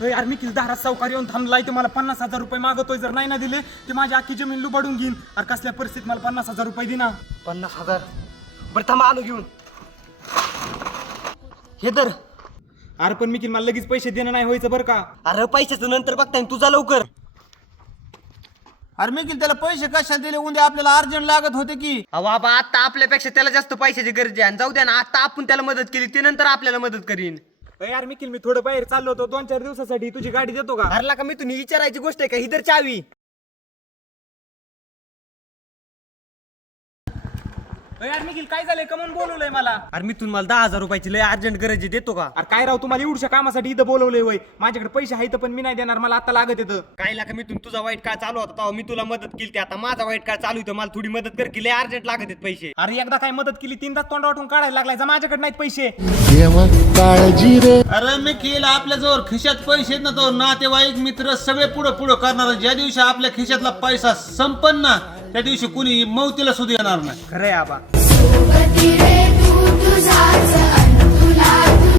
यार निखिल दारात सावकार येऊन थांबलाय, ते मला 50,000 रुपये मागतोय. जर नाही ना दिले ते माझी अख्खी जमीन लुबाडून घेईन. अरे कसल्या परिस्थितीत मला 50,000 रुपये दिना. 50,000? बरं थांबा आलो घेऊन. हे तर. अरे पण निखिल मला लगेच पैसे देणं नाही व्हायचं बरं का. अरे पैशाचं नंतर बघताय, तुझा लवकर. अरे मिकील त्याला पैसे कशाला दिले? उद्या आपल्याला अर्जंट लागत होते की. बाबा आता आपल्यापेक्षा त्याला जास्त पैशाची गरज आहे. आणि जाऊ द्या ना, आता आपण त्याला मदत केली ते नंतर आपल्याला मदत करीन. यार निखिल मी थोडं बाहेर चाललो होतो 2-4 दिवसासाठी, तुझी गाडी देतो का? हरला का मी तुम्ही विचारायची गोष्ट आहे का? ही तर चावी. यार निखिल काय झालंय? कमून बोलवलंय मला? अरे मी तुम्हाला 10,000 रुपयाची लय अर्जंट गरज आहे, देतो का? अरे काय राव, तुम्हाला एवढ्या कामासाठी इथं बोलवलंय वय? माझ्याकडे पैसे आहेत पण मी नाही देणार, मला आता लागत येतं. काय लागा मी तुझा वाईट काळ चालू होता तेव्हा मी तुला मदत केली, आता माझा वाईट काळ चालू होतं, मला थोडी मदत कर की लय अर्जंट लागत आहेत पैसे. अरे एकदा काय मदत केली 3 तास तोंड वाटून काढायला लागलाय. जा माझ्याकडे नाहीत पैसे. अरे मिकील आपल्याजवळ खिशात पैसे आहेत ना, तो नातेवाईक मित्र सगळे पुढे पुढे करणार. ज्या दिवशी आपल्या खिशातला पैसा संपन्न ना, त्या दिवशी कुणी मौतीला सुद्धा येणार नाही. खरंय आबा. सोबती रे तू तुझाच